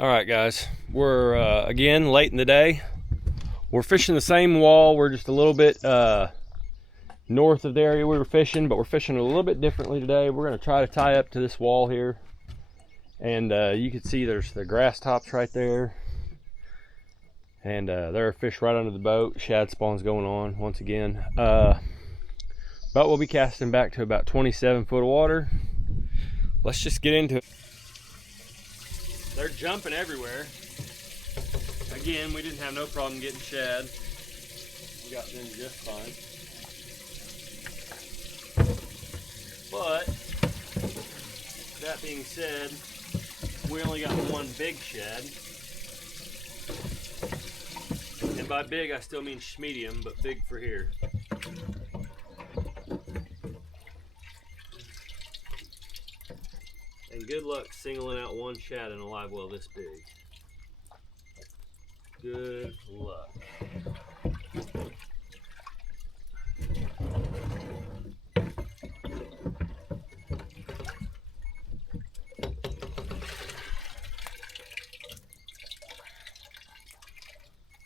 All right, guys, we're again late in the day. We're fishing the same wall. We're just a little bit north of the area we were fishing, but we're fishing a little bit differently today. We're going to try to tie up to this wall here, and you can see there's the grass tops right there, and there are fish right under the boat. Shad spawn's going on once again, but we'll be casting back to about 27 foot of water. Let's just get into it. They're jumping everywhere. Again, we didn't have no problem getting shad. We got them just fine. But, that being said, we only got one big shad. And by big, I still mean medium, but big for here. And good luck singling out one shad in a live well this big. Good luck.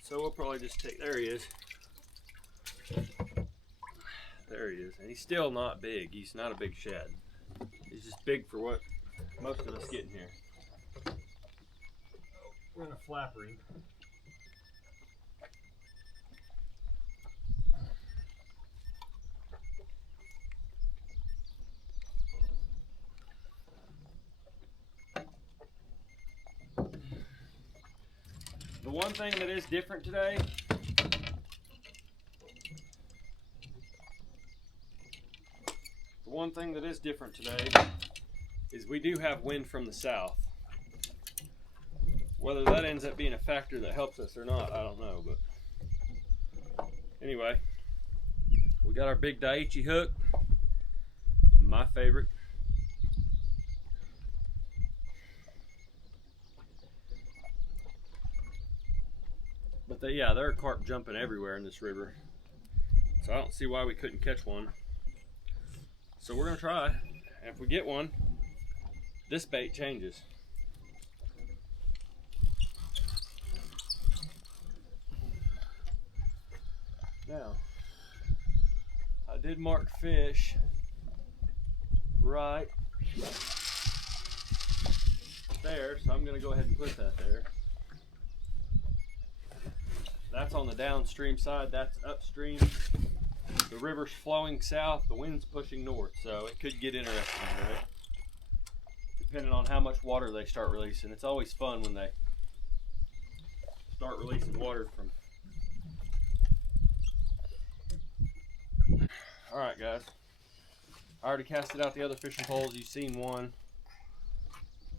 So we'll probably just take, there he is. There he is. And he's still not big. He's not a big shad. He's just big for what most of us get in here. We're gonna flapper him. The one thing that is different today is we do have wind from the south. Whether that ends up being a factor that helps us or not, I don't know. But anyway, we got our big Daiichi hook, my favorite. But yeah, there are carp jumping everywhere in this river, so I don't see why we couldn't catch one. So we're gonna try, and if we get one, this bait changes. Now, I did mark fish right there, so I'm gonna go ahead and put that there. That's on the downstream side, that's upstream. The river's flowing south, the wind's pushing north, so it could get interesting, right? Depending on how much water they start releasing. It's always fun when they start releasing water from. Alright guys, I already casted out the other fishing poles. You've seen one.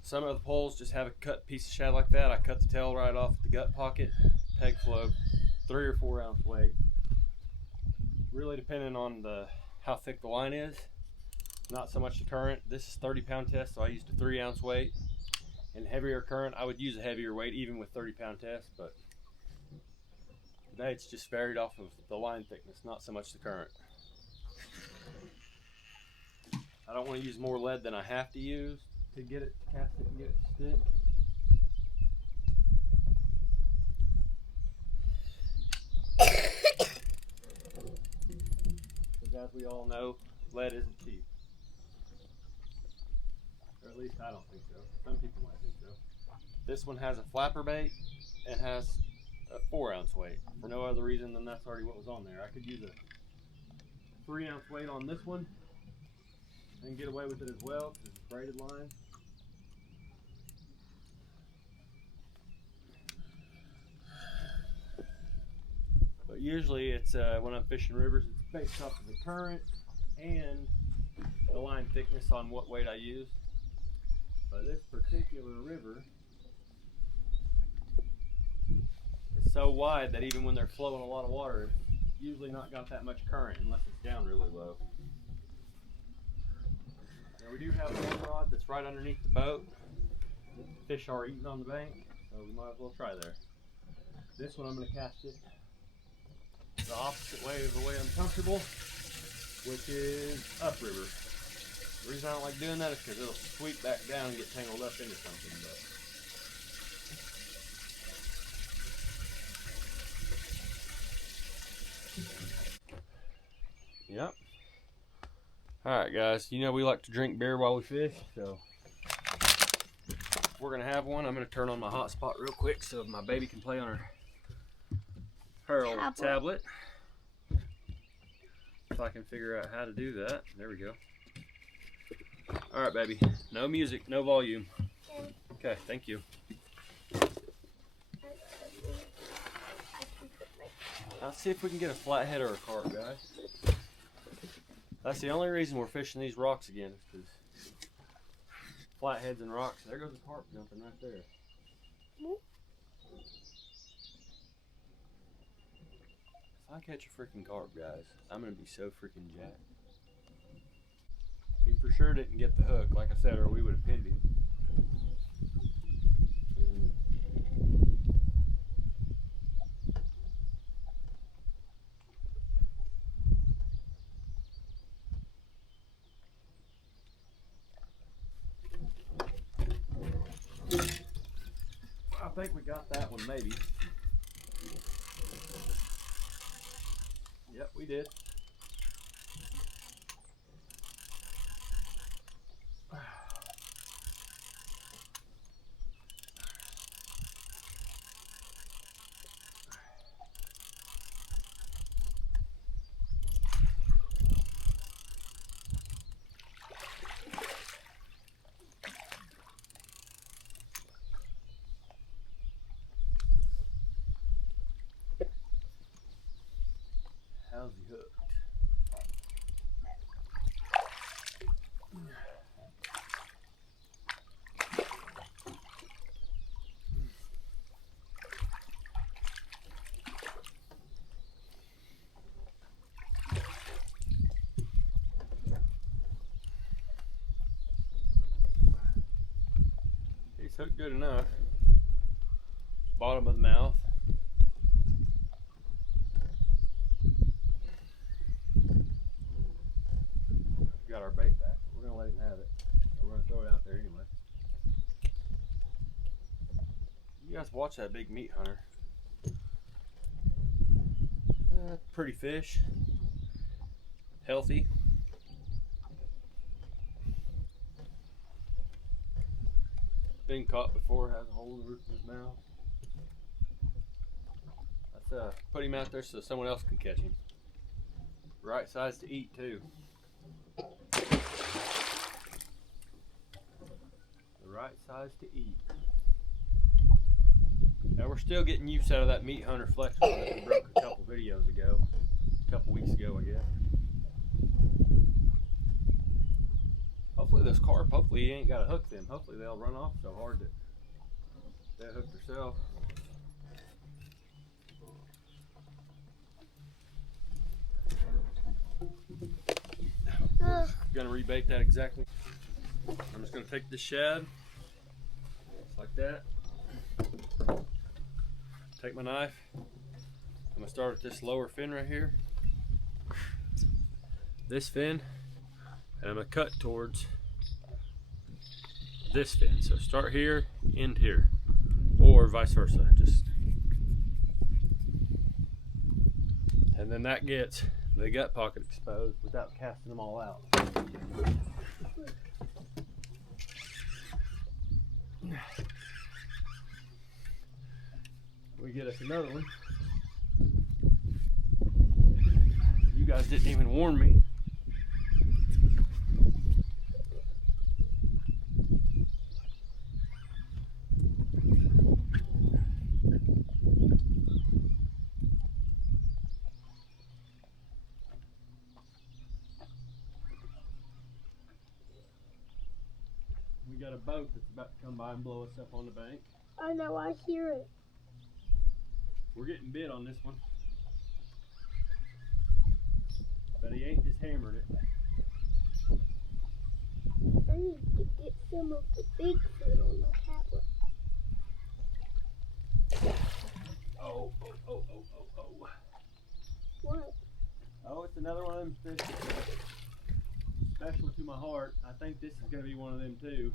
Some of the poles just have a cut piece of shad like that. I cut the tail right off the gut pocket, peg float, 3 or 4 ounce weight. Really depending on how thick the line is, not so much the current. This is 30-pound test, so I used a 3 ounce weight. And heavier current, I would use a heavier weight even with 30-pound test, but today it's just varied off of the line thickness, not so much the current. I don't want to use more lead than I have to use to get it to cast it and get it to stick. As we all know, lead isn't cheap. Or at least I don't think so. Some people might think so. This one has a flapper bait and has a 4 ounce weight for no other reason than that's already what was on there. I could use a 3 ounce weight on this one and get away with it as well because it's braided line. But usually it's when I'm fishing rivers, it's based off of the current and the line thickness on what weight I use. But this particular river is so wide that even when they're flowing a lot of water, it's usually not got that much current unless it's down really low. Now we do have one rod that's right underneath the boat. Fish are eating on the bank, so we might as well try there. This one I'm going to cast it the opposite way of the way I'm comfortable, which is upriver. The reason I don't like doing that is because it'll sweep back down and get tangled up into something. But Alright guys, you know we like to drink beer while we fish, so we're gonna have one. I'm gonna turn on my hotspot real quick so my baby can play on her old tablet. If I can figure out how to do that. There we go. Alright baby, no music, no volume. Okay, thank you. Let's see if we can get a flathead or a carp, guys. That's the only reason we're fishing these rocks again, is because flatheads and rocks. There goes a carp jumping right there. If I catch a freaking carp, guys, I'm gonna be so freaking jacked. He for sure didn't get the hook, like I said, or we would have pinned him. I think we got that one, maybe. Yep, we did. How's he hooked? He's hooked good enough. Bottom of the mouth. Got our bait back. We're gonna let him have it. We're gonna throw it out there anyway. You guys watch that big meat hunter. Pretty fish. Healthy. Been caught before, has a hole in the roof of his mouth. Let's put him out there so someone else can catch him. Right size to eat too. The right size to eat. Now we're still getting use out of that meat hunter flexible that we broke a couple videos ago. A couple weeks ago, I guess. Hopefully this carp, hopefully he ain't got to hook them. Hopefully they'll run off so hard that they'll hook themselves. We're gonna rebait that exactly. I'm just gonna take this shad, just like that. Take my knife. I'm gonna start at this lower fin right here. This fin, and I'm gonna cut towards this fin. So start here, end here, or vice versa. Just, and then that gets the gut pocket exposed without casting them all out. We get us another one. You guys didn't even warn me. We got a boat that's about to come by and blow us up on the bank. I know, I hear it. We're getting bit on this one. But he ain't just hammered it. I need to get some of the big food on the tablet. Oh. What? Oh, it's another one of them fish. Special to my heart. I think this is going to be one of them too.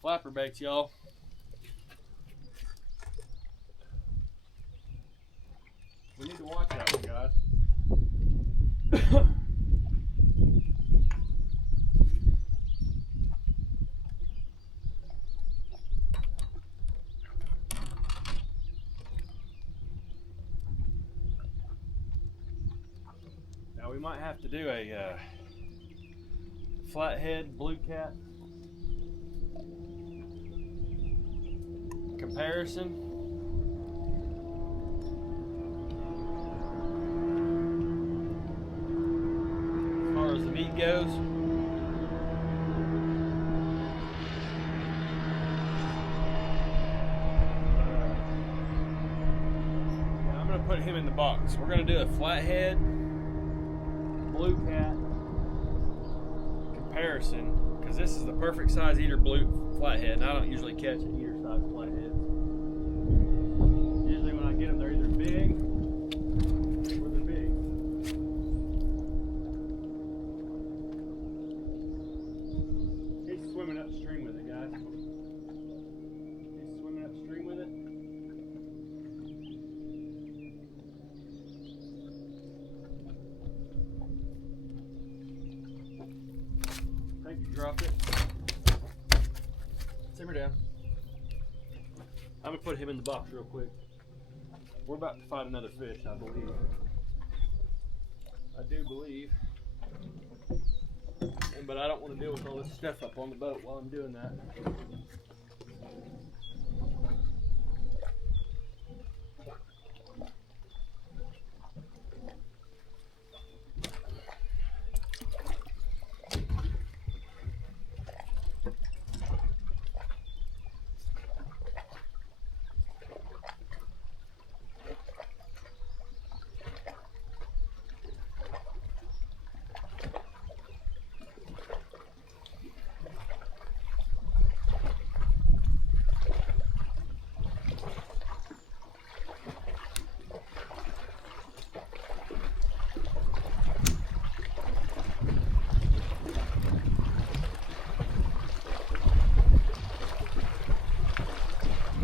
Flapper baits, y'all. We need to watch that one, guys. Now we might have to do a flathead bluecat comparison. As far as the meat goes. I'm gonna put him in the box. We're gonna do a flathead bluecat comparison, because this is the perfect size eater blue flathead, and I don't usually catch an eater size flathead. Usually when I get them, they're either big or they're big. He's swimming upstream with it, guys. He's swimming upstream with it. I think you dropped it. Simmer down. I'm gonna put him in the box real quick. We're about to find another fish, I believe. I do believe. But I don't want to deal with all this stuff up on the boat while I'm doing that.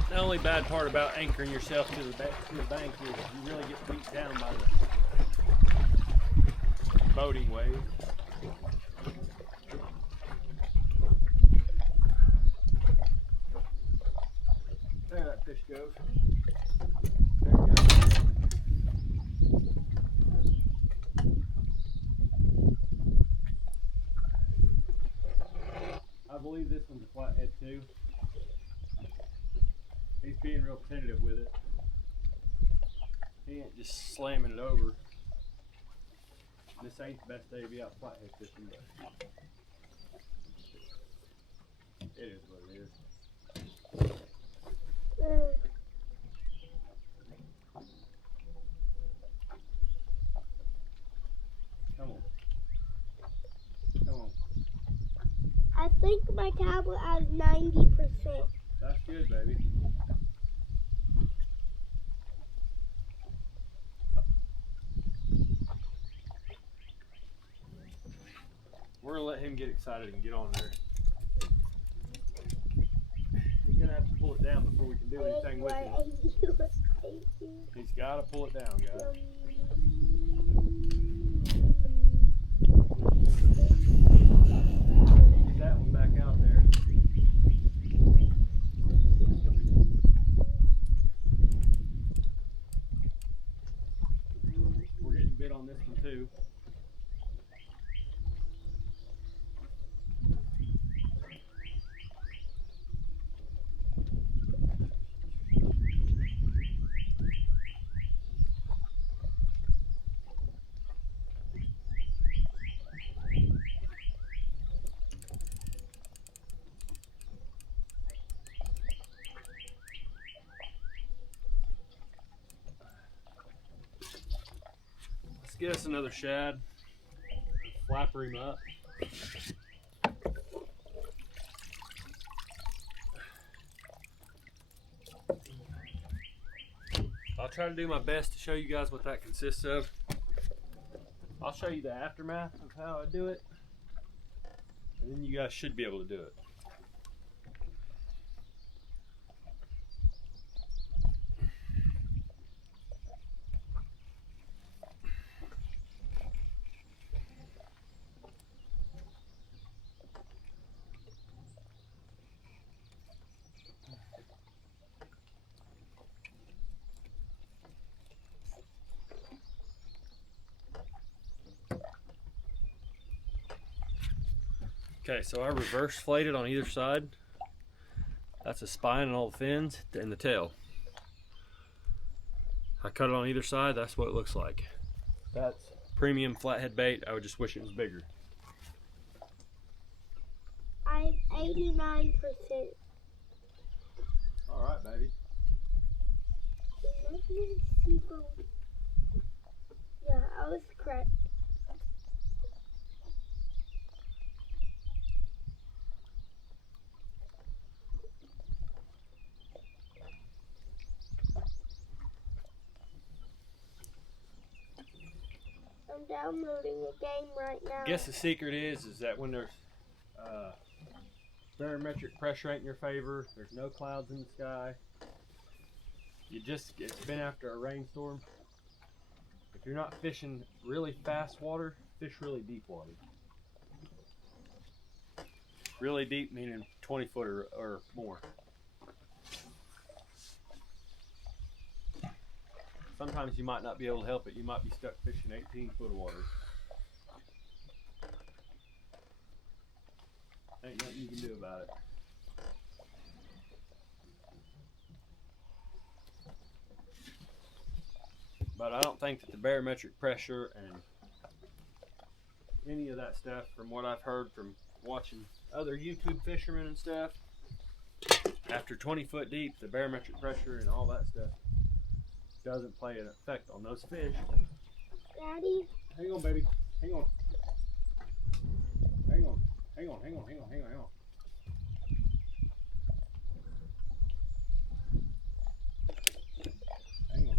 The only bad part about anchoring yourself to the bank is you really get beat down by the boating wave. There that fish goes. There you go. I believe this one's a flathead too. He's being real tentative with it. He ain't just slamming it over. This ain't the best day to be out flathead fishing, but it is what it is. Come on. Come on. I think my tablet has 90%. That's good, baby. We're gonna let him get excited and get on there. He's gonna have to pull it down before we can do anything with him. He's gotta pull it down, guys. Get that one back out there. We're getting bit on this one too. Let's get us another shad. Flapper him up. I'll try to do my best to show you guys what that consists of. I'll show you the aftermath of how I do it, and then you guys should be able to do it. Okay, so I reverse flayed it on either side. That's the spine and all the fins and the tail. I cut it on either side, that's what it looks like. That's premium flathead bait. I would just wish it was bigger. I'm 89%. Alright, baby. Yeah, I was correct. I'm downloading a game right now. I guess the secret is that when there's barometric pressure ain't in your favor, there's no clouds in the sky, it's been after a rainstorm. If you're not fishing really fast water, fish really deep water. Really deep meaning 20 foot or more. Sometimes you might not be able to help it. You might be stuck fishing 18 foot of water. Ain't nothing you can do about it. But I don't think that the barometric pressure and any of that stuff, from what I've heard from watching other YouTube fishermen and stuff, after 20 foot deep, the barometric pressure and all that stuff doesn't play an effect on those fish. Daddy? Hang on, baby. Hang on. Hang on. Hang on, hang on, hang on, hang on, hang on. Hang on.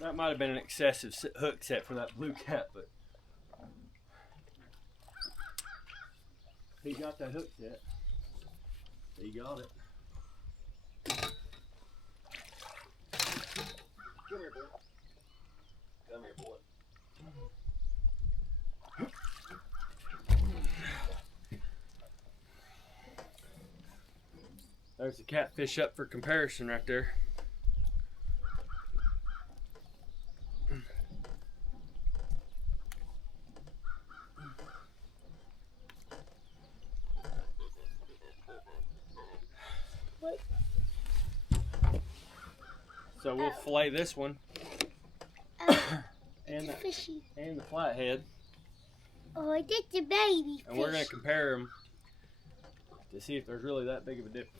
That might have been an excessive hook set for that blue cat, but he got that hook set. He got it. Come here, boy. Come here, boy. There's the catfish up for comparison right there. So we'll fillet this one and the flathead. Oh, I did the baby fish. And we're going to compare them to see if there's really that big of a difference.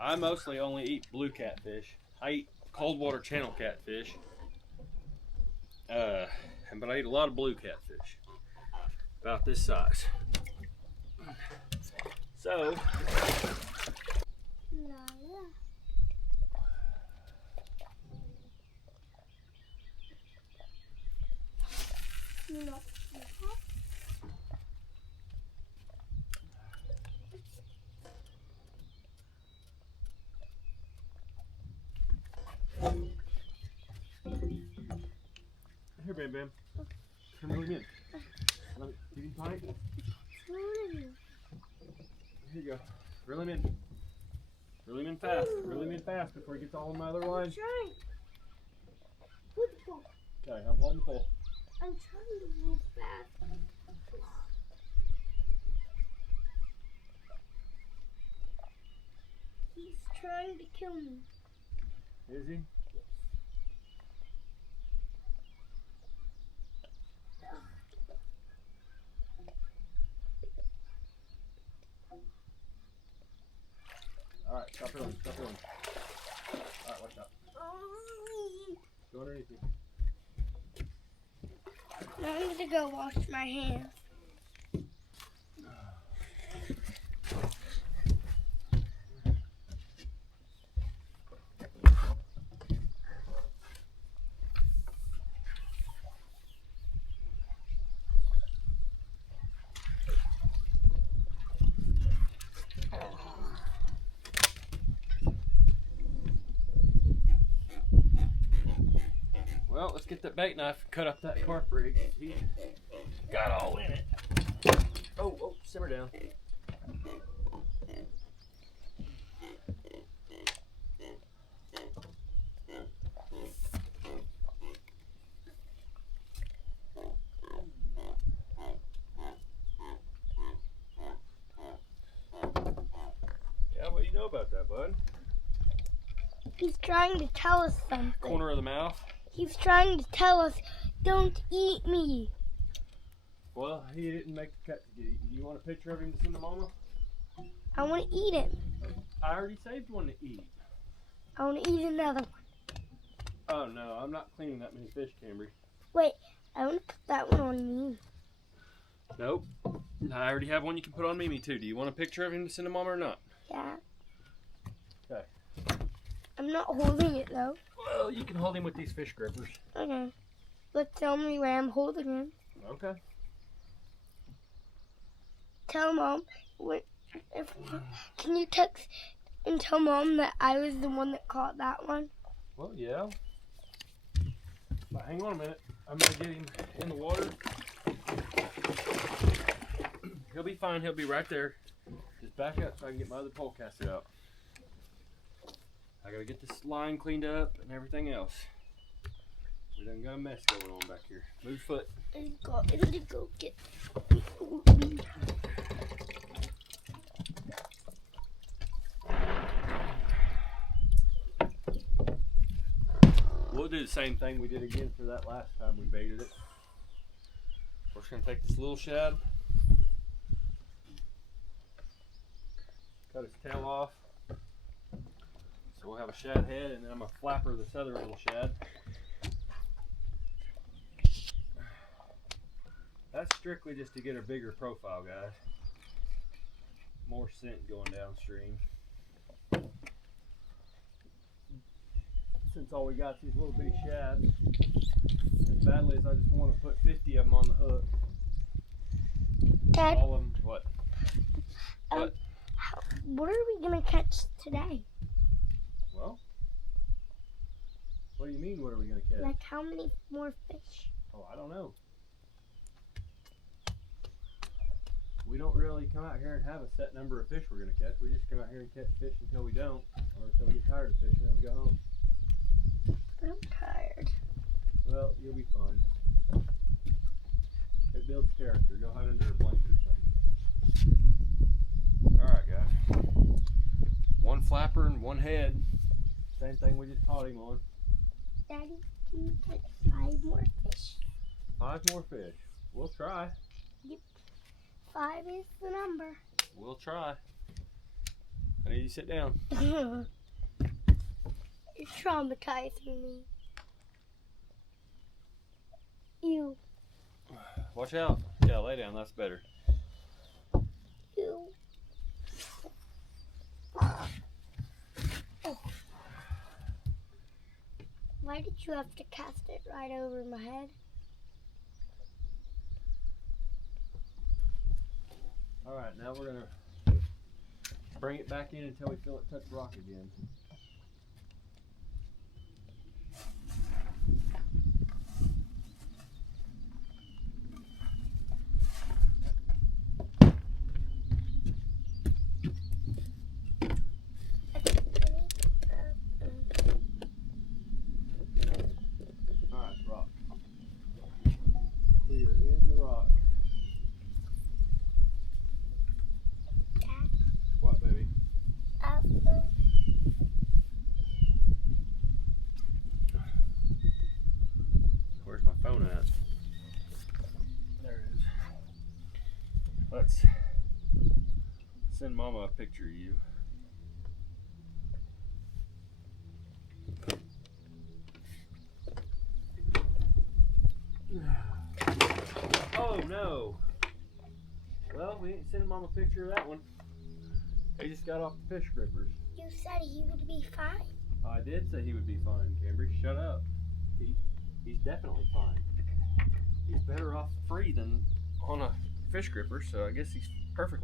I mostly only eat blue catfish. I eat cold water channel catfish. But I eat a lot of blue catfish. About this size. So, here, Bam Bam. Come reel him in. Let me give him tight. Here you go. Reel him in. Reel him in fast. Reel him in fast before he gets all in my other line. I'm trying. Hold the pole. Okay, I'm holding the pole. I'm trying to move fast. He's trying to kill me. Is he? Alright, stop reeling, stop reeling. Alright, watch out. Go underneath you. Now I'm gonna go wash my hands. Well, let's get that bait knife and cut up that carp rig. He got all in it. Oh, simmer down. Yeah, what do you know about that, bud? He's trying to tell us something. Corner of the mouth. He's trying to tell us, don't eat me. Well, he didn't make the cut to get eaten. Do you want a picture of him to send to Mama? I want to eat him. I already saved one to eat. I want to eat another one. Oh no, I'm not cleaning that many fish, Cambry. Wait, I want to put that one on me. Nope. I already have one you can put on Mimi too. Do you want a picture of him to send to Mama or not? Yeah. Okay. I'm not holding it though. Well, you can hold him with these fish grippers. Okay. But tell me where I'm holding him. Okay. Tell Mom. Can you text and tell Mom that I was the one that caught that one? Well, yeah. But hang on a minute. I'm going to get him in the water. He'll be fine. He'll be right there. Just back up so I can get my other pole casted out. I got to get this line cleaned up and everything else. We done got a mess going on back here. Move foot. Go get. We'll do the same thing we did again for that last time we baited it. We're just going to take this little shad, cut its tail off. So we'll have a shad head, and then I'm going to flapper this other little shad. That's strictly just to get a bigger profile, guys. More scent going downstream. Since all we got is these little bitty shads, as badly as I just want to put 50 of them on the hook. Dad, All of them. What? What? What are we gonna catch today? Well, what do you mean? What are we gonna catch? Like how many more fish? Oh, I don't know. We don't really come out here and have a set number of fish we're gonna catch. We just come out here and catch fish until we don't, or until we get tired of fishing and then we go home. I'm tired. Well, you'll be fine. It builds character. Go hide under a blanket or something. Alright, guys. One flapper and one head. Same thing we just caught him on. Daddy, can you catch 5 more fish? 5 more fish. We'll try. Yep. 5 is the number. We'll try. I need you to sit down. You're traumatizing me. You. Watch out. Yeah, lay down. That's better. You. Oh. Why did you have to cast it right over my head? Alright, now we're going to bring it back in until we feel it touch rock again. Alright, rock. We are in the rock. What, baby? Where's my phone at? There it is. Let's send Mama a picture of you. Oh no! Well, we ain't sending Mama a picture of that one. He just got off the fish grippers. You said he would be fine. I did say he would be fine, Cambry. Shut up. He's definitely fine. He's better off free than on a fish gripper, so I guess he's perfectly